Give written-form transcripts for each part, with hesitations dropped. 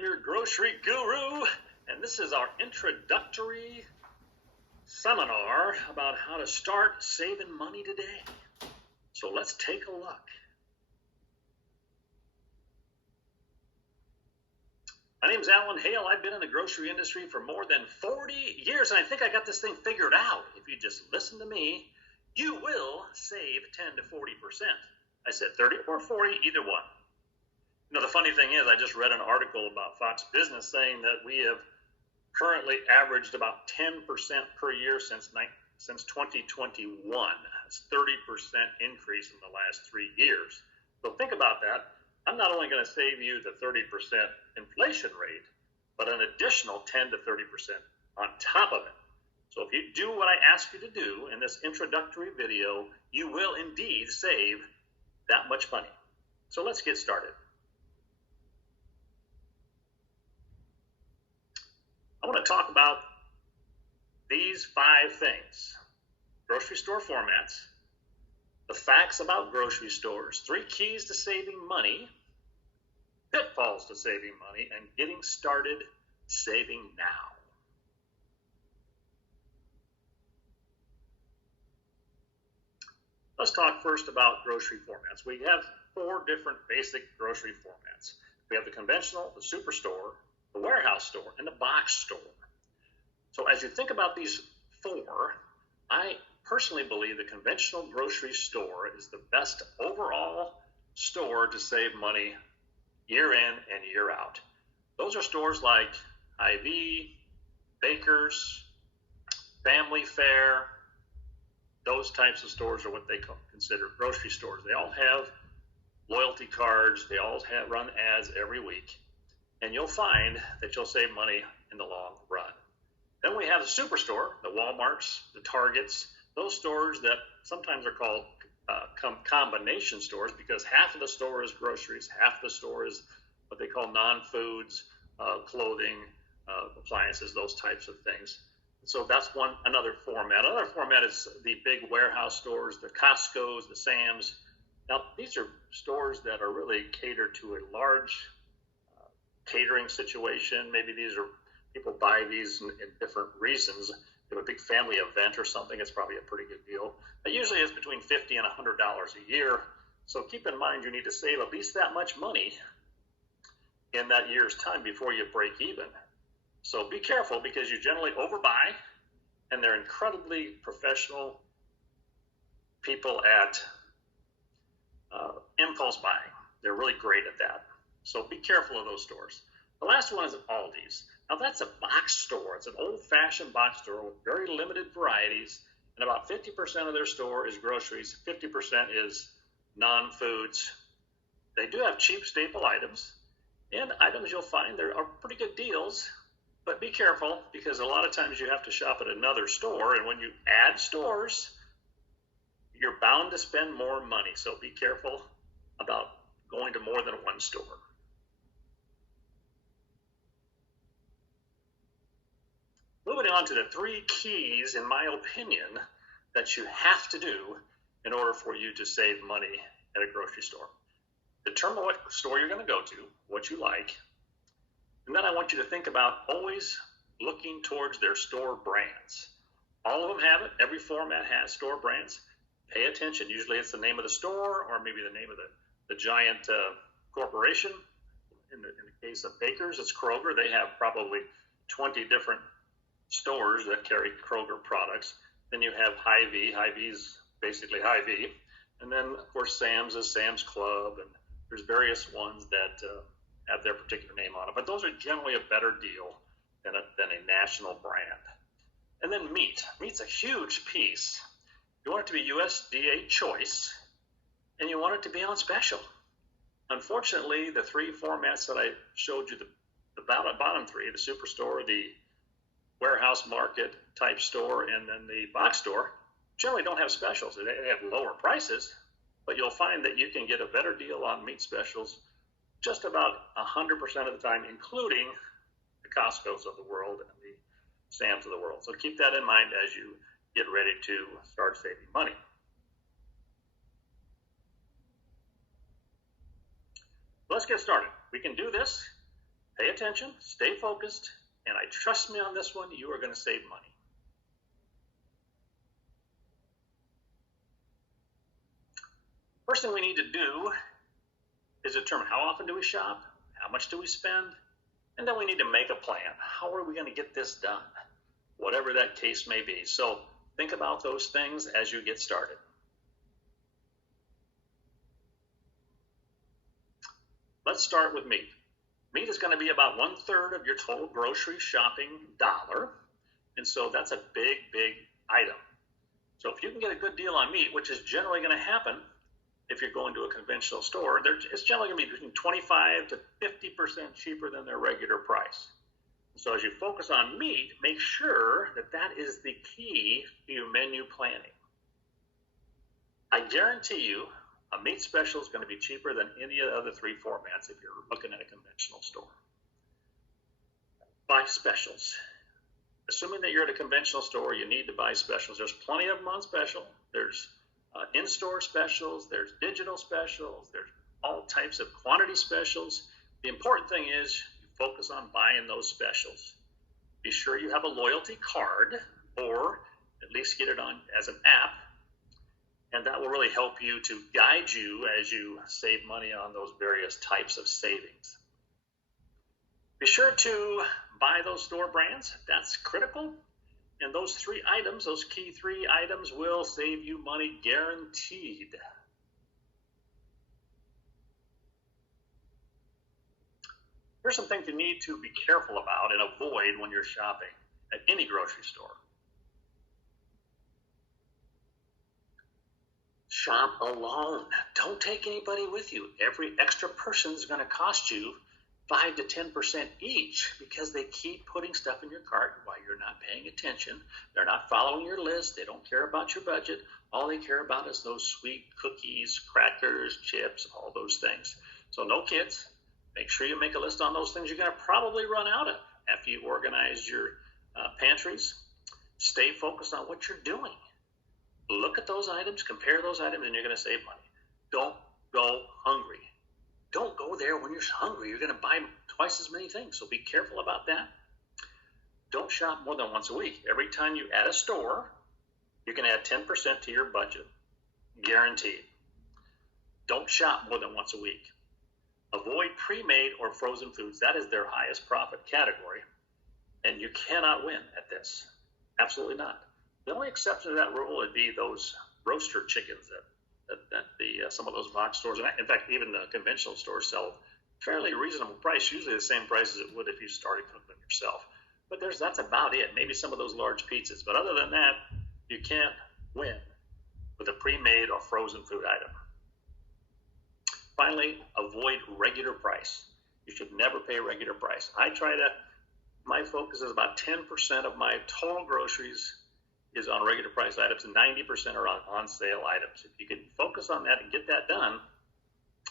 am your grocery guru, and this is our introductory seminar about how to start saving money today. So let's take a look. My name is Alan Hale. I've been in the grocery industry for more than 40 years, and I think I got this thing figured out. If you just listen to me, you will save 10 to 40%. I said 30 or 40, either one. You know, the funny thing is, I just read an article about Fox Business saying that we have currently averaged about 10% per year since 2021. That's 30% increase in the last 3 years. So think about that. I'm not only going to save you the 30% inflation rate, but an additional 10 to 30% on top of it. So if you do what I ask you to do in this introductory video, you will indeed save that much money. So let's get started. I want to talk about these 5 things: grocery store formats, the facts about grocery stores, 3 keys to saving money, pitfalls to saving money, and getting started saving now. Let's talk first about grocery formats. We have 4 different basic grocery formats. We have the conventional, the superstore, the warehouse store, and the box store. So as you think about these 4, I personally believe the conventional grocery store is the best overall store to save money year in and year out. Those are stores like Hy-Vee, Baker's, Family Fare. Those types of stores are what they consider grocery stores. They all have loyalty cards. They all run ads every week. And you'll find that you'll save money in the long run. Then we have the superstore, the Walmarts, the Targets, those stores that sometimes are called combination stores, because half of the store is groceries, half of the store is what they call non-foods, clothing, appliances, those types of things. So that's another format. Another format is the big warehouse stores, the Costco's, the Sam's. Now, these are stores that are really catered to a large catering situation. Maybe these are people buy these in different reasons. If you have a big family event or something, it's probably a pretty good deal. It usually is between $50 and $100 a year. So keep in mind you need to save at least that much money in that year's time before you break even. So be careful, because you generally overbuy, and they're incredibly professional people at impulse buying. They're really great at that. So be careful of those stores. The last one is Aldi's. Now that's a box store. It's an old-fashioned box store with very limited varieties, and about 50% of their store is groceries, 50% is non-foods. They do have cheap staple items, and items you'll find there are pretty good deals, but be careful, because a lot of times you have to shop at another store, and when you add stores, you're bound to spend more money. So be careful about going to more than one store. Moving on to the 3 keys, in my opinion, that you have to do in order for you to save money at a grocery store. Determine what store you're going to go to, what you like, and then I want you to think about always looking towards their store brands. All of them have it. Every format has store brands. Pay attention. Usually it's the name of the store, or maybe the name of the giant corporation. In the case of Baker's, it's Kroger. They have probably 20 different stores that carry Kroger products. Then you have Hy-Vee. Hy-Vee's basically Hy-Vee. And then, of course, Sam's is Sam's Club, and there's various ones that have their particular name on it. But those are generally a better deal than a national brand. And then meat. Meat's a huge piece. You want it to be USDA choice, and you want it to be on special. Unfortunately, the 3 formats that I showed you, the bottom 3, the superstore, the warehouse market type store, and then the box store, generally don't have specials. They have lower prices, but you'll find that you can get a better deal on meat specials just about 100% of the time, including the Costco's of the world and the Sam's of the world. So keep that in mind as you get ready to start saving money. Let's get started. We can do this Pay attention, stay focused, and I trust me on this one, you are going to save money. First thing we need to do is determine how often do we shop, how much do we spend, and then we need to make a plan. How are we going to get this done? Whatever that case may be. So think about those things as you get started. Let's start with meat. Meat is going to be about 1/3 of your total grocery shopping dollar. And so that's a big, big item. So if you can get a good deal on meat, which is generally going to happen if you're going to a conventional store, it's generally going to be between 25 to 50% cheaper than their regular price. So as you focus on meat, make sure that that is the key to your menu planning. I guarantee you a meat special is going to be cheaper than any of the other three formats if you're looking at a conventional store. Buy specials. Assuming that you're at a conventional store, you need to buy specials. There's plenty of them on special. There's in-store specials, there's digital specials, there's all types of quantity specials. The important thing is you focus on buying those specials. Be sure you have a loyalty card, or at least get it on as an app, and that will really help you to guide you as you save money on those various types of savings. Be sure to buy those store brands. That's critical. And those three items, those key three items, will save you money guaranteed. Here's some things you need to be careful about and avoid when you're shopping at any grocery store. Shop alone. Don't take anybody with you. Every extra person is going to cost you 5 to 10% each, because they keep putting stuff in your cart while you're not paying attention. They're not following your list. They don't care about your budget. All they care about is those sweet cookies, crackers, chips, all those things. So no kids. Make sure you make a list on those things you're going to probably run out of after you organize your pantries. Stay focused on what you're doing. Look at those items, compare those items, and you're going to save money. Don't go hungry. Don't go there when you're hungry. You're going to buy twice as many things, so be careful about that. Don't shop more than once a week. Every time you add a store, you can add 10% to your budget, guaranteed. Don't shop more than once a week. Avoid pre-made or frozen foods. That is their highest profit category, and you cannot win at this. Absolutely not. The only exception to that rule would be those roaster chickens that some of those box stores, and in fact, even the conventional stores sell fairly reasonable price, usually the same price as it would if you started cooking them yourself. But that's about it. Maybe some of those large pizzas. But other than that, you can't win with a pre-made or frozen food item. Finally, avoid regular price. You should never pay regular price. My focus is about 10% of my total groceries is on regular price items, and 90% are on sale items. If you can focus on that and get that done,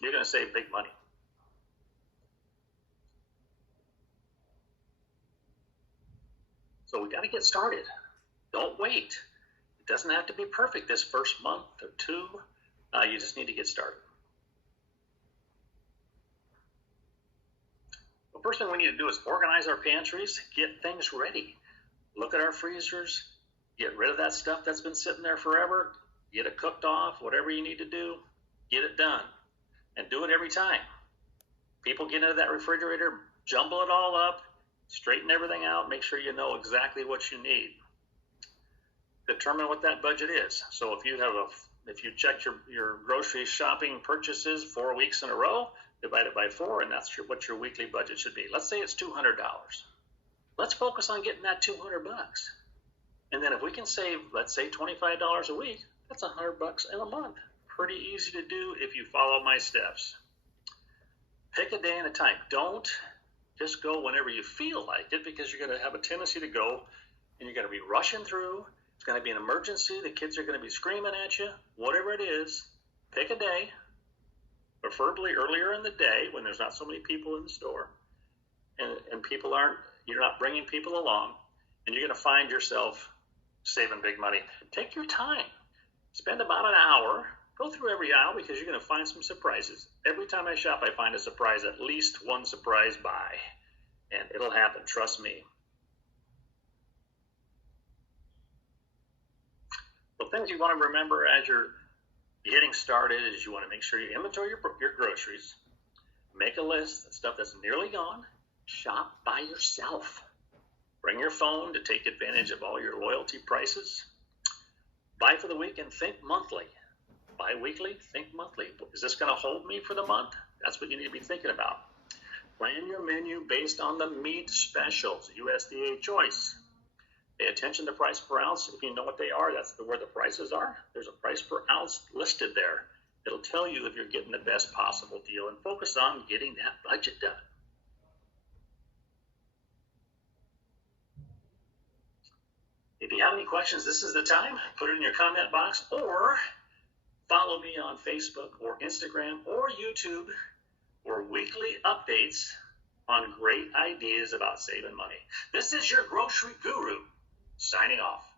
you're going to save big money. So we got to get started. Don't wait. It doesn't have to be perfect this first month or two. You just need to get started. The first thing we need to do is organize our pantries, get things ready. Look at our freezers. Get rid of that stuff that's been sitting there forever. Get it cooked off, whatever you need to do, get it done. And do it every time. People get into that refrigerator, jumble it all up, straighten everything out, make sure you know exactly what you need. Determine what that budget is. So if you check your grocery shopping purchases 4 weeks in a row, divide it by 4, and that's what your weekly budget should be. Let's say it's $200. Let's focus on getting that $200. And then if we can save, let's say $25 a week, that's $100 in a month. Pretty easy to do if you follow my steps. Pick a day and a time. Don't just go whenever you feel like it, because you're going to have a tendency to go and you're going to be rushing through. It's going to be an emergency. The kids are going to be screaming at you. Whatever it is, pick a day, preferably earlier in the day when there's not so many people in the store, and you're not bringing people along, and you're going to find yourself saving big money. Take your time. Spend about an hour. Go through every aisle, because you're going to find some surprises. Every time I shop, I find a surprise, at least one surprise buy. and it'll happen, trust me. The things you want to remember as you're getting started is you want to make sure you inventory your groceries, make a list of stuff that's nearly gone, shop by yourself. Bring your phone to take advantage of all your loyalty prices. Buy for the week and think monthly. Buy weekly, think monthly. Is this going to hold me for the month? That's what you need to be thinking about. Plan your menu based on the meat specials, USDA choice. Pay attention to price per ounce. If you know what they are, that's where the prices are. There's a price per ounce listed there. It'll tell you if you're getting the best possible deal, and focus on getting that budget done. If you have any questions, this is the time. Put it in your comment box, or follow me on Facebook or Instagram or YouTube for weekly updates on great ideas about saving money. This is your grocery guru, signing off.